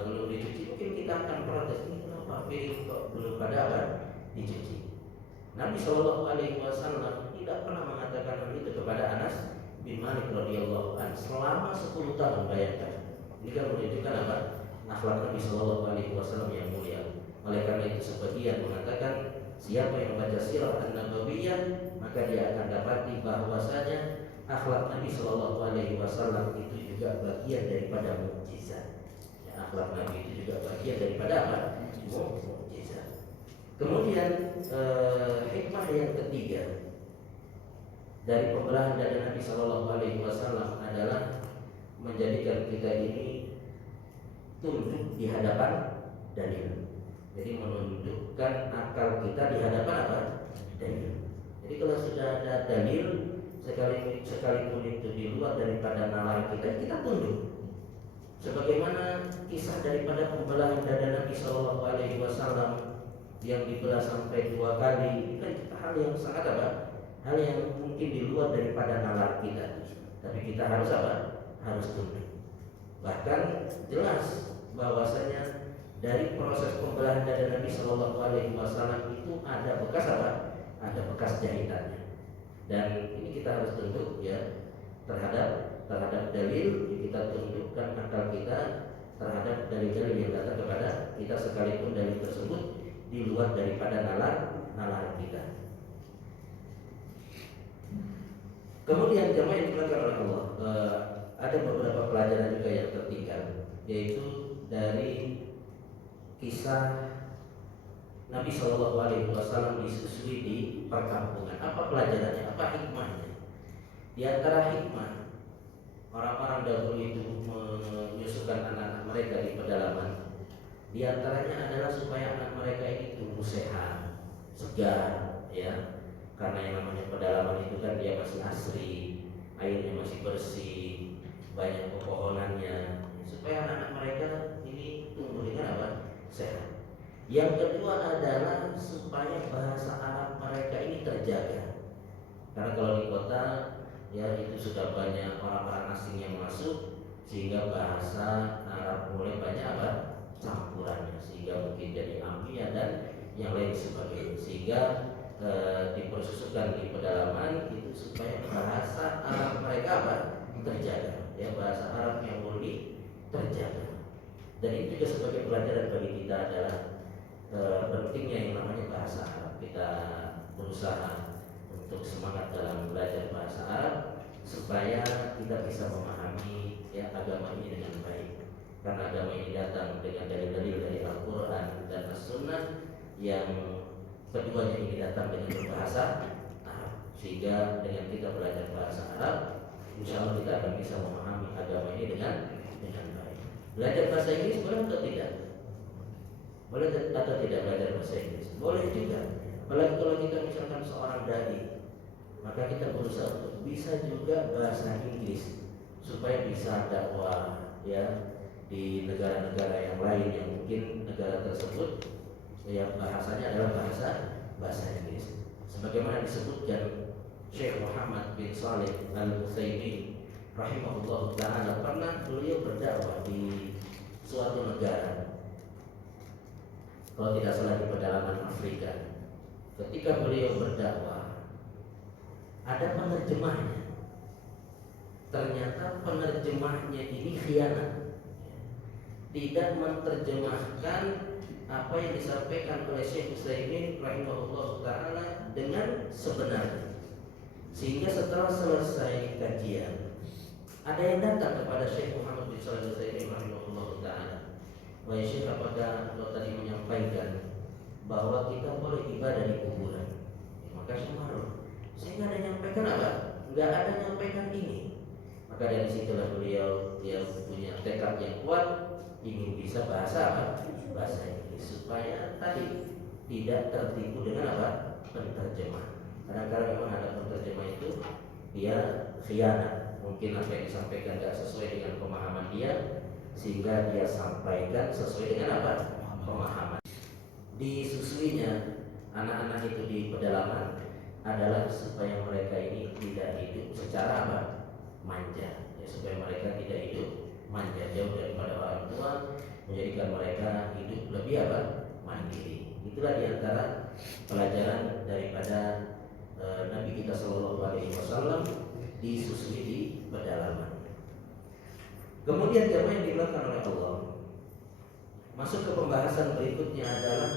belum dicuci, mungkin kita akan protes, ini kenapa piring kok belum pada apa dicuci. Nabi Shallallahu Alaihi Wasallam tidak pernah mengatakan hal itu kepada Anas bin Malik radhiyallahu an selama 10 tahun. Bayangkan, ini kan menunjukkan apa? Akhlak Nabi Shallallahu Alaihi Wasallam yang mulia. Oleh karena itu sebagian mengatakan, siapa yang membaca sirah an-nabawiyah maka dia akan dapati bahwasanya akhlak Nabi Shallallahu Alaihi Wasallam itu juga bagian daripada mukjizat. Ya, akhlak Nabi itu juga bagian daripada apa? Mukjizat. Kemudian hikmah yang ketiga dari pembelahan dada Nabi Shallallahu Alaihi Wasallam adalah menjadikan kita ini tunduk di hadapan dalil. Jadi menundukkan akal kita di hadapan apa? Dalil. Jadi kalau sudah ada dalil, sekalipun itu di luar daripada nalar kita tunduk. Sebagaimana kisah daripada pembelahan dada Nabi Shallallahu Alaihi Wasallam yang dibelah sampai 2 kali, ini kan hal yang sangat apa? Hal yang mungkin di luar daripada nalar kita. Tapi kita harus apa? Harus tunduk. Bahkan jelas bahwasanya dari proses pembelahan dada Nabi Shallallahu Alaihi Wasallam itu ada bekas apa? Ada bekas jahitannya. Dan ini kita harus tunduk ya terhadap dalil. Kita tundukkan akal kita terhadap dalil-dalil yang datang kepada kita, sekalipun dalil tersebut di luar daripada nalar kita. Kemudian jemaah yang dimuliakan oleh Allah, ada beberapa pelajaran juga yang tertinggal, yaitu dari kisah Nabi Shallallahu Alaihi Wasallam disusui di perkampungan. Apa pelajarannya? Apa hikmahnya? Di antara hikmah, orang-orang dahulu itu menyusukan anak-anak mereka di pedalaman. Di antaranya adalah supaya anak mereka ini tumbuh sehat, segar, ya. Karena yang namanya pedalaman itu kan dia masih asri, airnya masih bersih, banyak pepohonannya, supaya anak-anak mereka ini tumbuh dengan apa? Sehat. Yang kedua adalah supaya bahasa Arab mereka ini terjaga. Karena kalau di kota ya itu sudah banyak orang-orang asing yang masuk, sehingga bahasa Arab mulai banyak apa? Campurannya, sehingga mungkin jadi amiyah dan yang lain sebagainya. Sehingga dipersusukkan di pedalaman itu supaya bahasa Arab mereka apa? Terjaga. Ya, bahasa Arab yang murni terjaga. Dan itu juga sebagai pelajaran bagi kita adalah pentingnya yang namanya bahasa Arab. Kita berusaha untuk semangat dalam belajar bahasa Arab supaya kita bisa memahami ya agama ini dengan baik. Karena agama ini datang dengan dalil-dalil dari Al-Quran dan As-Sunnah yang keduanya ini datang dengan berbahasa Arab. Sehingga dengan kita belajar bahasa Arab, insya Allah kita akan bisa memahami agama ini dengan baik. Belajar bahasa Inggris boleh atau tidak? Boleh atau tidak belajar bahasa Inggris? Boleh juga. Apalagi kalau kita misalkan seorang dai, maka kita berusaha untuk bisa juga bahasa Inggris supaya bisa dakwah ya di negara-negara yang lain yang mungkin negara tersebut ya bahasanya adalah bahasa Inggris. Sebagaimana disebutkan Syekh Muhammad bin Shalih Al-Utsaimin rahimahullah ta'ala, pernah beliau berdakwah di suatu negara, kalau tidak salah di pedalaman Afrika. Ketika beliau berdakwah, ada penerjemahnya. Ternyata penerjemahnya ini khianat, tidak menerjemahkan apa yang disampaikan oleh Syekh Utsaimin rahimahullah taala dengan sebenarnya. Sehingga setelah selesai kajian, ada yang datang kepada Syekh Muhammad bin Shalih Al-Utsaimin rahimahullah taala, "Wahai Syekh, apakah engkau tadi menyampaikan bahwa kita boleh ibadah di kuburan?" Ya, maka saya marah. Saya nggak ada nyampaikan apa? Nggak ada nyampaikan ini. Maka dari situlah beliau yang punya tekad yang kuat ingin bisa bahasa apa? Bahasa Inggris supaya tadi tidak tertipu dengan apa? Penterjemah. Kadang-kadang memang ada penterjemah itu dia khianat. Mungkin apa yang disampaikan tidak sesuai dengan pemahaman dia, sehingga dia sampaikan sesuai dengan apa? Pemahaman. Disusuinya anak-anak itu di pedalaman adalah supaya mereka ini tidak hidup secara apa? Manja, ya, supaya mereka tidak hidup manja, jauh daripada orang tua, menjadikan mereka hidup lebih apa? Mandiri. Itulah diantara pelajaran daripada Nabi kita Shallallahu Alaihi Wasallam disusui di pedalaman. Kemudian jamaah yang dimuliakan oleh Allah, masuk ke pembahasan berikutnya adalah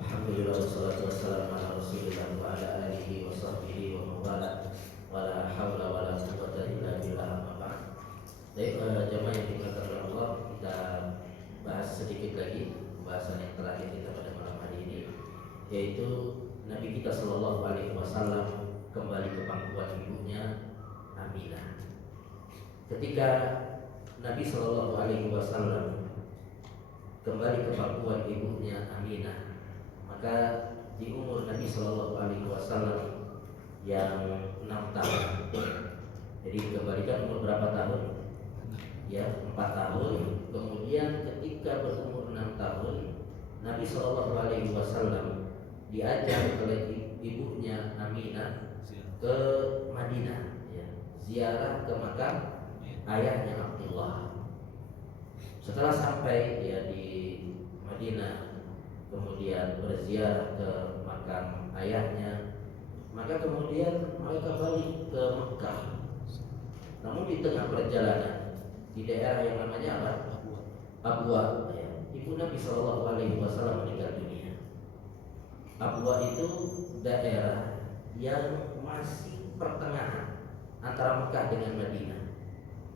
Alhamdulillah wassalatu wassalamu ala Rasulillah wa ala alihi wa sahbihi wa mawala wa la hawla wa la quwwata illa billah amma ba'd. Baik, jamaah yang dimuliakan oleh Allah, kita bahas sedikit lagi pembahasan yang terakhir kita pada malam hari ini, yaitu Nabi kita Shallallahu Alaihi Wasallam kembali ke pangkuan ibunya Aminah. Ketika Nabi Shallallahu Alaihi Wasallam kembali ke pangkuan ibunya Aminah, maka di umur Nabi Shallallahu Alaihi Wasallam yang 6 tahun, jadi dikembalikan umur berapa tahun? Ya, 4 tahun. Kemudian ketika berumur 6 tahun, Nabi Shallallahu Alaihi Wasallam diajak oleh ibunya Aminah ke Madinah, ya, ziarah ke makam ayahnya Abdullah. Setelah sampai ya di Madinah, kemudian berziarah ke makam ayahnya, maka kemudian mereka balik ke Mekah. Namun di tengah perjalanan di daerah yang namanya apa? Abwa, ya, ibu Nabi Shallallahu Alaihi Wasallam meninggal dunia. Abwa itu daerah yang masih pertengahan antara Mekah dengan Madinah.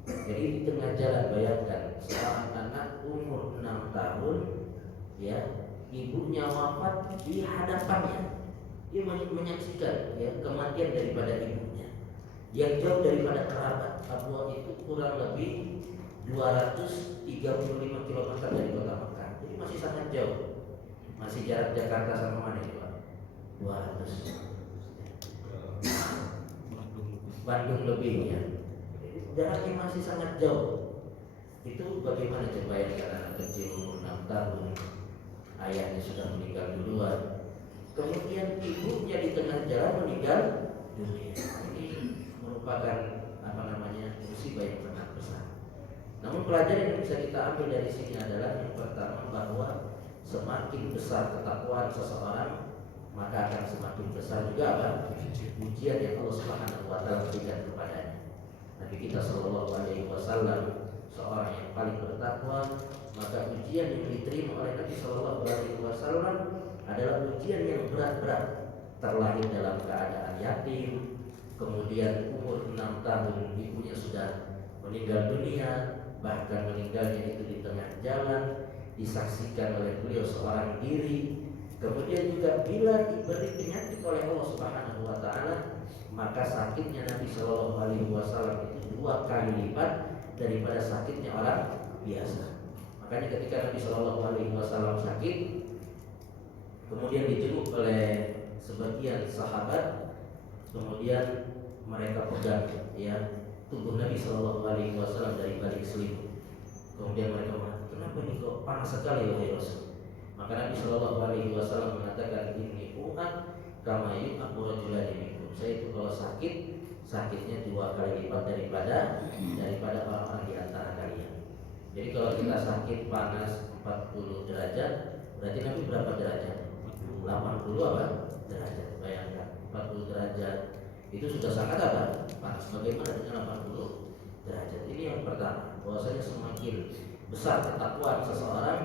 Jadi di tengah jalan, bayangkan seorang anak umur 6 tahun, ya, ibunya wafat di hadapannya. Dia menyaksikan ya kematian daripada ibunya yang jauh daripada kerabat. Abwa itu kurang lebih 235 km dari kota Mekah. Jadi masih sangat jauh. Masih jarak Jakarta sama mana itu, Pak? 200 Bandung lebih ya. Jaraknya masih sangat jauh. Itu bagaimana coba yang anak kecil umur 6 tahun, ayahnya sudah meninggal duluan, kemudian ibunya di tengah jalan meninggal dunia. Ini merupakan musibah yang sangat besar. Namun pelajaran yang bisa kita ambil dari sini adalah yang pertama, bahwa semakin besar ketakwaan seseorang, maka akan semakin besar juga apa? Ujian yang Allah Subhanahu wa taala berikan kepadanya. Nabi kita Shallallahu Alaihi Wasallam seorang yang paling bertakwa, maka ujian yang diterima oleh Nabi Shallallahu Alaihi Wasallam adalah ujian yang berat-berat. Terlahir dalam keadaan yatim, kemudian umur 6 tahun ibunya sudah meninggal dunia, bahkan meninggalnya itu di tengah jalan, disaksikan oleh beliau seorang diri. Kemudian juga bila diberi penyakit oleh Allah Subhanahu wa taala, maka sakitnya Nabi Shallallahu Alaihi Wasallam itu 2 kali lipat daripada sakitnya orang biasa. Makanya ketika Nabi Shallallahu Alaihi Wasallam sakit, kemudian dijenguk oleh sebagian sahabat, kemudian mereka pegang ya tubuh Nabi Shallallahu Alaihi Wasallam dari balik selimut. Kemudian mereka mengatakan, kenapa ini kok panas sekali wahai Rasul? Maka Nabi Shallallahu Alaihi Wasallam mengatakan, ini umat kama yu'abu rajulani minkum. Saya itu kalau sakitnya 2 kali lipat daripada orang-orang di antara kalian. Jadi kalau kita sakit panas 40 derajat, berarti Nabi berapa derajat? 80 apa? Derajat. Bayangkan 40 derajat itu sudah sangat apa? Panas. Bagaimana dengan 80 derajat? Ini yang pertama, bahwasanya semakin besar ketakwaan seseorang,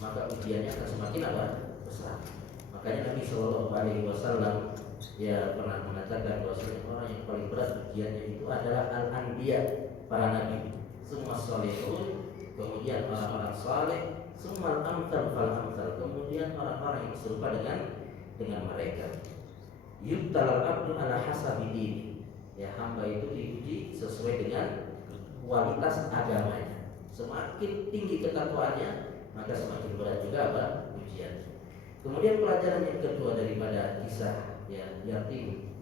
maka ujiannya akan semakin apa? Besar. Makanya Nabi Shallallahu Alaihi Wasallam ya pernah mengatakan bahwasanya orang yang paling berat ujiannya itu adalah al-anbiya, para nabi, semua salihun, kemudian orang-orang saleh, semua amsal fal amsal, kemudian orang-orang yang serupa dengan mereka. Yubtalal abdu ala hasabi dini. Ya, hamba itu diuji sesuai dengan kualitas agamanya. Semakin tinggi ketakwaannya, maka semakin berat juga apa? Ujian. Kemudian pelajaran yang kedua daripada kisah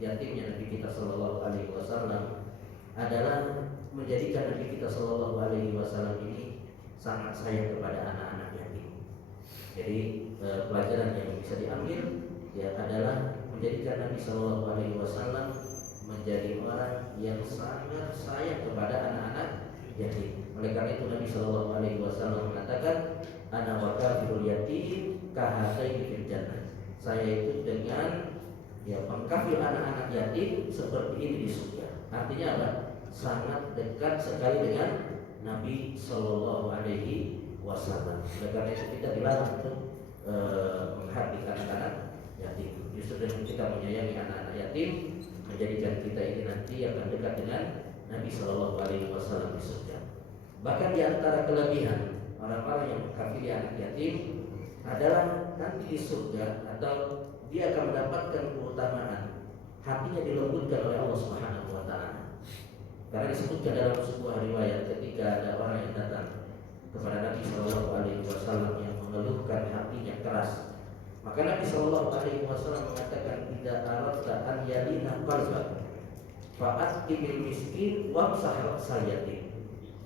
yatimnya Nabi kita Shallallahu Alaihi Wasallam adalah menjadikan Nabi kita Shallallahu Alaihi Wasallam ini sangat sayang kepada anak-anak yatim. Jadi pelajaran yang bisa diambil ya adalah menjadikan Nabi Shallallahu Alaihi Wasallam menjadi orang yang sangat sayang kepada anak-anak yatim. Oleh karena itu Nabi Shallallahu Alaihi Wasallam mengatakan, ana wa kafirul yatim kahataini fil jannah. Saya itu dengan mengkafir anak-anak yatim seperti ini di surga. Artinya apa? Sangat dekat sekali dengan Nabi Shallallahu Alaihi Wasallam. Oleh karena itu kita dilarang untuk menghardik anak-anak yatim. Justru dengan kita menyayangi anak-anak yatim, menjadikan kita ini nanti akan dekat dengan Nabi Shallallahu Alaihi Wasallam di surga. Bahkan di antara kelebihan orang-orang yang mengkafiri anak yatim adalah nanti di surga atau dia akan mendapatkan keutamaan, hatinya dilembutkan oleh Allah Subhanahu wa taala. Karena disebutkan dalam sebuah riwayat ketika ada orang yang datang kepada Nabi Shallallahu Alaihi Wasallam yang mengeluhkan hatinya keras, maka Nabi Shallallahu Alaihi Wasallam mengatakan, tidak aradta an yalina qalbak fa'atqil miskin wamsah ra'sal yatim.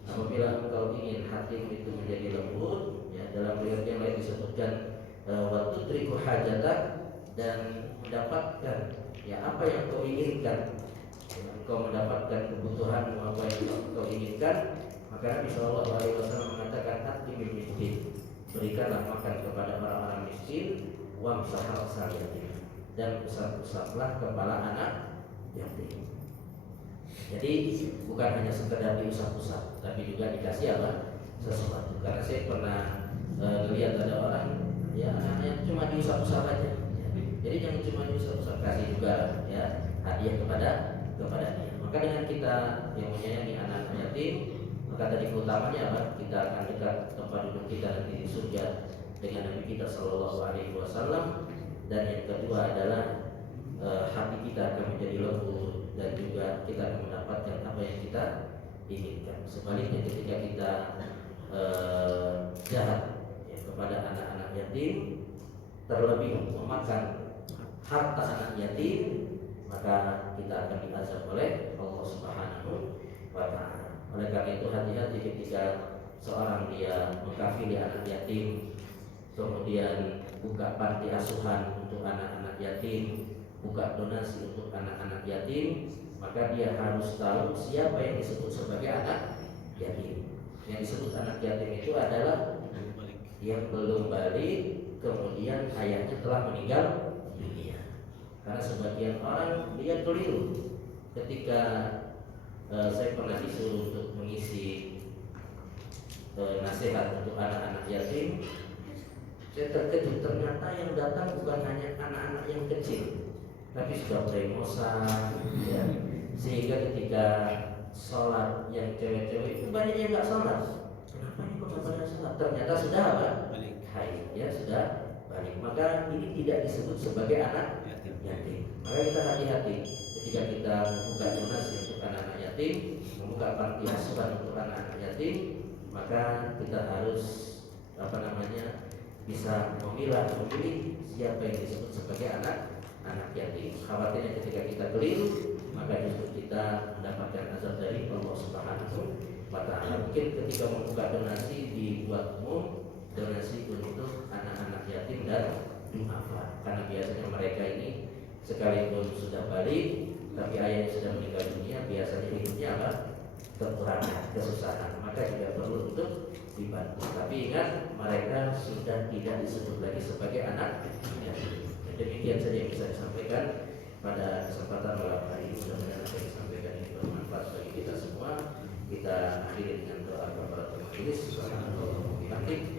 Apabila engkau ingin hatimu itu menjadi lembut, ya, dalam riwayat yang lain disebutkan wa tudriku hajatak, dan mendapatkan ya apa yang kau inginkan, engkau mendapatkan kebutuhanmu apa yang kau inginkan, maka Nabi Shallallahu Alaihi Wasallam mengatakan atqil miskin, berikanlah makan kepada orang-orang miskin, wamsah ra'sal yatim, dan usap-usaplah kepala anak yatim. Jadi bukan hanya sekedar diusap-usap, tapi juga dikasih apa? Sesuatu. Karena saya pernah lihat ada orang ya anaknya cuma diusap-usap aja. Ya. Jadi jangan cuma diusap-usap, kasih juga ya hadiah kepada dia. Maka dengan kita yang menyayangi anak-anak yatim, maka tadi keutamanya apa? Kita akan dekat tempat duduk kita nanti di surga dengan Nabi kita Shallallahu Alaihi Wasallam. Dan yang kedua adalah hati kita akan menjadi lembut dan juga kita akan mendapatkan apa yang kita inginkan. Sebaliknya ketika kita jahat ya, kepada anak-anak yatim, terlebih memakan harta anak yatim, maka kita akan diazab oleh Allah Subhanahu wa taala. Oleh karena itu hati-hati ketika seorang dia mengkafiri anak yatim, kemudian buka panti asuhan untuk anak-anak yatim, buka donasi untuk anak-anak yatim, maka dia harus tahu siapa yang disebut sebagai anak yatim. Yang disebut anak yatim itu adalah yang belum balik, kemudian ayahnya telah meninggal dunia. Karena sebagian orang dia keliru. Ketika saya pernah disuruh untuk mengisi nasihat untuk anak-anak yatim, saya terkejut, ternyata yang datang bukan hanya anak-anak yang kecil, tapi sudah bremosan, ya. Sehingga ketika sholat yang cewek-cewek itu banyak yang nggak sholat. Kenapa ini kok nggak pada sholat? Ternyata sudah apa? Haid, ya sudah balik. Maka ini tidak disebut sebagai anak yatim. Maka kita hati-hati ketika kita membuka donasi untuk anak-anak yatim, membuka panti asuhan untuk anak-anak yatim, maka kita harus bisa memilih siapa yang disebut sebagai anak yatim. Khawatirnya ketika kita keliru, maka justru kita mendapatkan azab dari Allah Subhanahu wa taala. Mungkin ketika membuka donasi dibuat umum, donasi untuk anak-anak yatim dan duafa, karena biasanya mereka ini sekalipun sudah balik tapi ayahnya sudah meninggal dunia, biasanya hidupnya apa? Kekurangan, kesusahan, maka juga perlu untuk dibantu. Tapi ingat, mereka sudah tidak disebut lagi sebagai anak yatim. Demikian saja yang bisa disampaikan pada kesempatan malam hari ini. Mudah-mudahan apa yang disampaikan ini bermanfaat bagi kita semua. Kita akhiri dengan doa kafaratul majelis. Subhanallah wa bihamdihi.